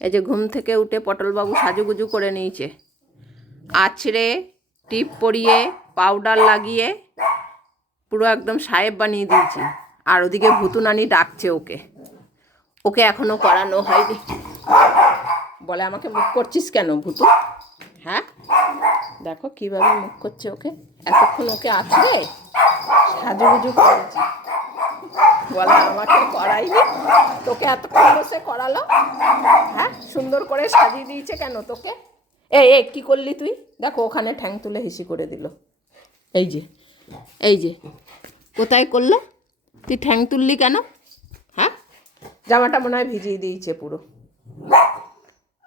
এই যে ঘুম থেকে উঠে পটলবাবু সাজুগুজু করে নিয়েছে, আছড়ে টিপ পরিয়ে পাউডার লাগিয়ে পুরো একদম সাহেব বানিয়ে দিয়েছি। আর ওদিকে ভুতু নানি ডাকছে ওকে, ওকে এখনো করানো হয়নি। বলে আমাকে মুখ করছিস কেন ভুতু? হ্যাঁ দেখো কিভাবে মুখ করছে ওকে, এতক্ষণ ওকে আছড়ে সাজুগুজু করেছি। বলে আমাকে করাইনি, তোকে এতক্ষণ বসে করালো। হ্যাঁ সুন্দর করে সাজিয়ে দিয়েছে কেন তোকে? এই কি করলি তুই? দেখো ওখানে ঠ্যাং তুলে হিসি করে দিল। এই যে এই যে কোথায় করলো? তুই ঠ্যাং তুললি কেন? হ্যাঁ জামাটা মনে হয় ভিজিয়ে দিয়েছে, পুরো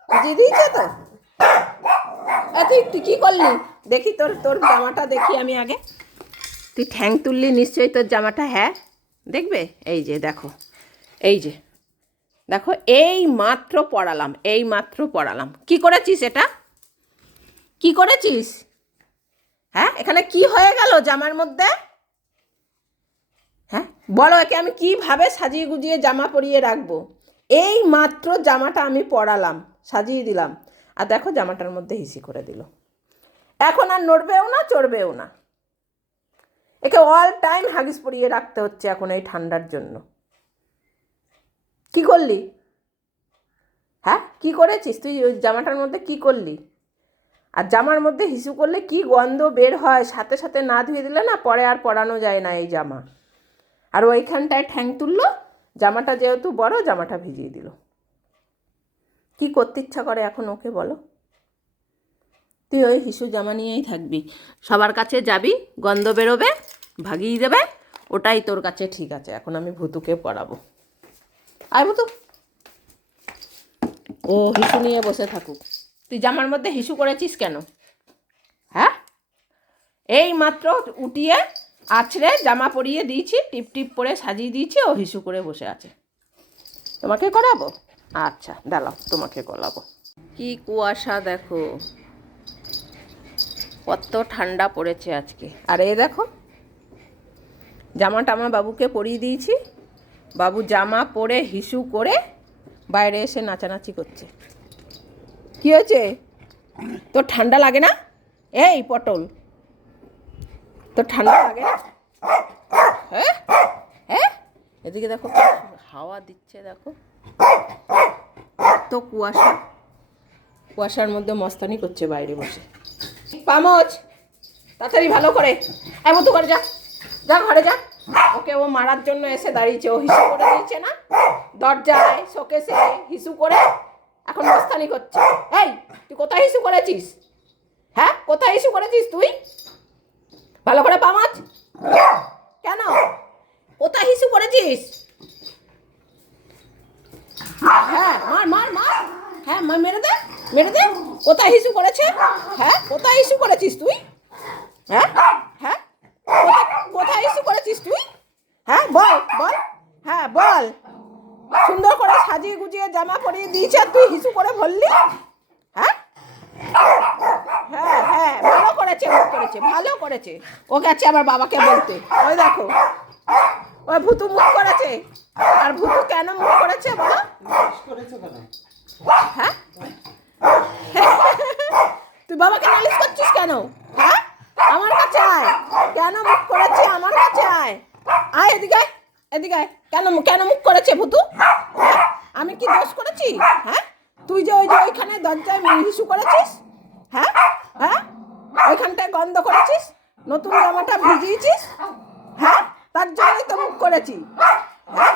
ভিজিয়ে দিয়েছে তো। তুই কী করলি দেখি, তোর তোর জামাটা দেখি আমি আগে। তুই ঠ্যাং তুললি নিশ্চয়ই তোর জামাটা। হ্যাঁ দেখবে, এই যে দেখো, এই যে দেখো, এই মাত্র পড়ালাম, এই মাত্র পড়ালাম। কি করেছিস এটা? কি করেছিস? হ্যাঁ এখানে কি হয়ে গেল জামার মধ্যে? হ্যাঁ বলো, একে আমি কিভাবে সাজিয়ে গুজিয়ে জামা পরিয়ে রাখবো? এই মাত্র জামাটা আমি পরালাম, সাজিয়ে দিলাম, আর দেখো জামাটার মধ্যে হিসি করে দিল। এখন আর নড়বেও না, চড়বেও না। একে অল টাইম হাগিস পরিয়ে রাখতে হচ্ছে এখন এই ঠান্ডার জন্য। কি করলি? হ্যাঁ কি করেছিস তুই? ওই জামাটার মধ্যে কি করলি? আর জামার মধ্যে হিসু করলে কি গন্ধ বের হয়, সাথে সাথে না ধুয়ে দিলে না পরে আর পরানো যায় না এই জামা। আর ওইখানটায় ঠ্যাং তুললো, জামাটা যেহেতু বড় জামাটা ভিজিয়ে দিল। কি করতে ইচ্ছা করে এখন ওকে বলো? তুই ওই হিসু জামা নিয়েই থাকবি, সবার কাছে যাবি, গন্ধ বেরোবে, ভাগিয়ে দেবে, ওটাই তোর কাছে ঠিক আছে। এখন আমি ভুতুকে পড়াবো। আয় ভুতু, ও হিসু নিয়ে বসে থাকুক। তুই জামার মধ্যে হিসু করেছিস কেন? হ্যাঁ এই মাত্র উঠিয়ে আছড়ে জামা পরিয়ে দিয়েছি, টিপ টিপ করে সাজিয়ে দিয়েছি, ও হিসু করে বসে আছে। তোমাকে করাবো? আচ্ছা দাঁড়াও, তোমাকে করাবো। কি কুয়াশা দেখো, কত ঠান্ডা পড়েছে আজকে। আর এই দেখো জামাটা আমার বাবুকে পরিয়ে দিয়েছি, বাবু জামা পরে হিসু করে বাইরে এসে নাচানাচি করছে। কি হয়েছে? তোর ঠান্ডা লাগে না? এই পটল, তোর ঠান্ডা লাগে না? হ্যাঁ হ্যাঁ এদিকে দেখো হাওয়া দিচ্ছে, দেখো তো কুয়াশা, কুয়াশার মধ্যে মস্তানি করছে বাইরে বসে। পামচ তাড়াতাড়ি ভালো করে, এমন তো করে যা, যা ঘরে যা। ওকে ও মারার জন্য এসে দাঁড়িয়েছে, ও হিসু করে দিয়েছে না দরজায় শোকেসে, হিসু করে এখন মস্তানি করছে। এই তুই কোথায় হিসু করেছিস? হ্যাঁ কোথায় হিসু করেছিস তুই? ভালো করে পামাচ, কেন কোথায় হিসু করেছিস? হ্যাঁ মার মার মার, হ্যাঁ মার, মেরে দে মেরে দে। কোথায় হিসু করেছে? হ্যাঁ কোথায় হিসু করেছিস তুই? হ্যাঁ হ্যাঁ কোথায় হিসু করেছিস তুই? হ্যাঁ বল বল, হ্যাঁ বল। সুন্দর করে সাজিয়ে গুজিয়ে জামা পরিয়ে দিয়েছে আর তুই হিসু করে বললি? হ্যাঁ হ্যাঁ হ্যাঁ ভালো করেছে, ভালো করেছে। ও গেছে আবার বাবাকে বলতে। ওই দেখো ওই ভুতু মুখ করেছে। আর ভুতু কেন মুখ করেছে বলো? হ্যাঁ তুই বাবাকে নালিশ করছিস কেন? হ্যাঁ আমার কাছে আয়, কেন মুখ করেছে আমার কাছে আয়, আয় এদিকে, এদিকে কেন কেন মুখ করেছে ভুতু? আমি কি দোষ করেছি? হ্যাঁ তুই যে ওই যে ওইখানে দরজায় হিসু করেছিস, হ্যাঁ হ্যাঁ ওইখানটায় গন্ধ করেছিস, নতুন জামাটা ভিজিয়েছিস, হ্যাঁ তার জন্যই তো মুখ করেছি। হ্যাঁ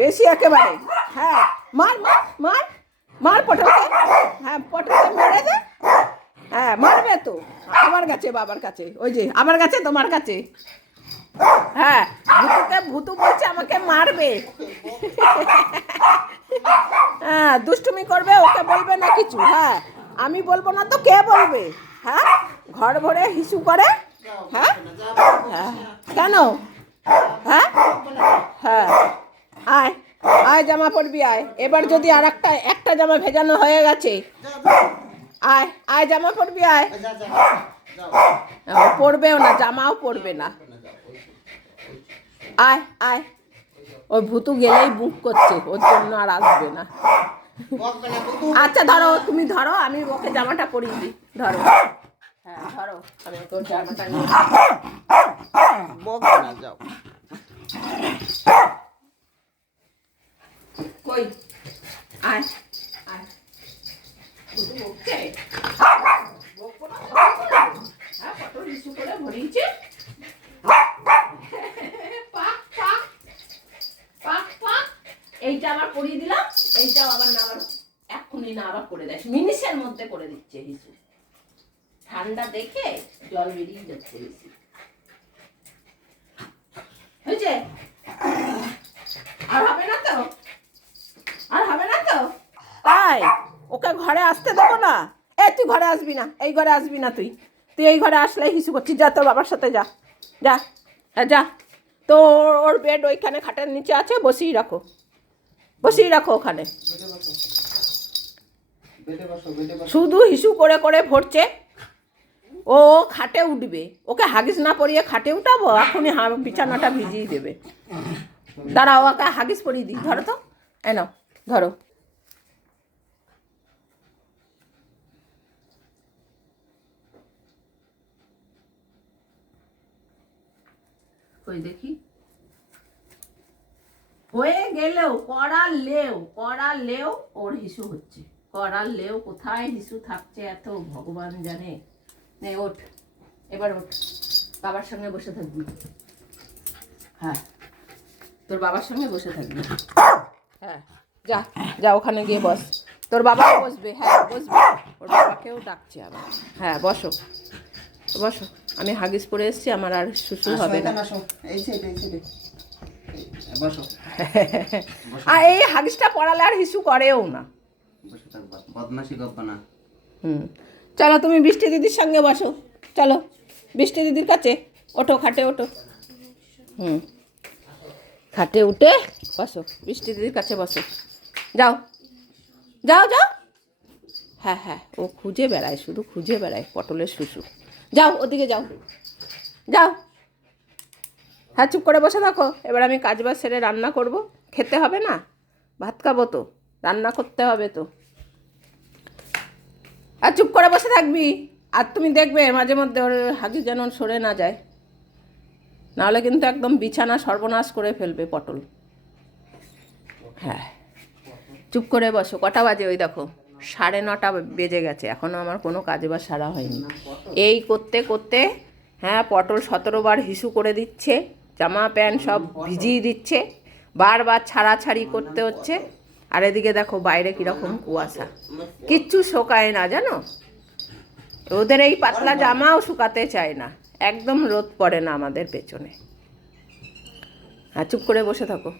বেশি একেবারে। হ্যাঁ মার মার মার মার পটলকে, হ্যাঁ পটলকে মেরে দে। হ্যাঁ মারবে তো, আমার কাছে বাবার কাছে, ওই যে আমার কাছে তোমার কাছে। হ্যাঁ ভুতুকে ভুতু বলছে আমাকে মারবে। হ্যাঁ দুষ্টুমি করবে, ওকে বলবে না কিছু। হ্যাঁ আমি বলবো না তো কে বলবে? হ্যাঁ ঘর ভরে হিসু করে। হ্যাঁ হ্যাঁ কেন? হ্যাঁ হ্যাঁ আয় আয় জামা পরবি আয়। এবার যদি আর একটা জামা ভেজানো হয়ে গেছে, আয় আয় জামা পরবি আয়। পরবেও না, জামাও পরবে না। আয় আয়, ওই ভুতু গেলেই বুক করছে, ওর জন্য আর আসবে না। আচ্ছা ধরো, তুমি ধরো, আমি ওকে জামাটা পরিয়ে দিই। ধরো, হ্যাঁ ধরো, আমি ওকে ওর জামাটা নিয়ে বকবে না, যাও। কই আয় আয়। শুধু বকছে, বকবো না তো কি করবো? হ্যাঁ, পটল হিসু করে ভরিয়েছে। পাক পাক পাক পাক। এইটা আবার পরিয়ে দিলাম, এইটাও আবার না, আবার এক্ষুনি না আবার করে দেয়, মিনিটের মধ্যে করে দিচ্ছে হিসু। ঠান্ডা দেখে জল বেরিয়ে যাচ্ছে বেশি। হয়েছে? আর হবে না তো? আর হবে না তো? তাই ওকে ঘরে আসতে দেবো না? এ তুই ঘরে আসবি না, এই ঘরে আসবি না, তুই তুই এই ঘরে আসলে হিসু করছিস। যা তোর বাবার সাথে যা, যা যা। তো ওর বেড ওইখানে খাটের নিচে আছে, বসিয়ে রাখো, বসিয়ে রাখো ওখানে। শুধু হিসু করে করে ভরছে। ও খাটে উঠবে, ওকে হাগিস না পরিয়ে খাটে উঠাবো, এখনই বিছানাটা ভিজিয়ে দেবে। দাঁড়াও, ওকে হাগিস পরিয়ে দিই। ধরো তো, এই নাও ধরো। কই দেখি, হয়ে গেলেও করালেও ওর হিসু হচ্ছে। করালেও কোথায় হিসু থাকছে এত, ভগবান জানে। নে ওঠ, এবার ওঠ, বাবার সঙ্গে বসে থাকবি। হ্যাঁ, তোর বাবার সঙ্গে বসে থাকবি। হ্যাঁ, যা যা ওখানে গিয়ে বস, তোর বাবাও বসবে। হ্যাঁ বসবে, ওর বাবাকেও ডাকছে আবার। হ্যাঁ বসো বসো, আমি হাগিস পরে এসেছি, আমার আর শুশু হবে না। আর এই হাগিসটা পড়ালে আর হিসু করেও না। বদমাশি করবে না। চলো তুমি বৃষ্টি দিদির সঙ্গে বসো, চলো বৃষ্টি দিদির কাছে ওঠো, খাটে ওঠো। খাটে উঠে বসো, বৃষ্টি দিদির কাছে বসো। যাও যাও যাও। হ্যাঁ হ্যাঁ, ও খুঁজে বেড়ায়, শুধু খুঁজে বেড়ায় পটলের শুশু। যাও ওদিকে যাও, যাও। হ্যাঁ চুপ করে বসে থাকো, এবার আমি কাজবাজ সেরে রান্না করব। খেতে হবে না, ভাত খাবো তো, রান্না করতে হবে তো। আর চুপ করে বসে থাকবি। আর তুমি দেখবে মাঝে মধ্যে ওর হাগিস যেন সরে না যায়, নাহলে কিন্তু একদম বিছানা সর্বনাশ করে ফেলবে পটল। হ্যাঁ চুপ করে বসো। কটা বাজে? ওই দেখো 9:30 বেজে গেছে, এখনও আমার কোনো কাজ বা সারা হয়নি। এই করতে করতে হ্যাঁ, পটল 17 বার হিসু করে দিচ্ছে, জামা প্যান্ট সব ভিজিয়ে দিচ্ছে, বারবার ছাড়াছাড়ি করতে হচ্ছে। আর এদিকে দেখো বাইরে কীরকম কুয়াশা, কিচ্ছু শোকায় না জানো। ওদের এই পাতলা জামাও শুকাতে চায় না, একদম রোদ পড়ে না আমাদের পেছনে। হ্যাঁ চুপ করে বসে থাকো।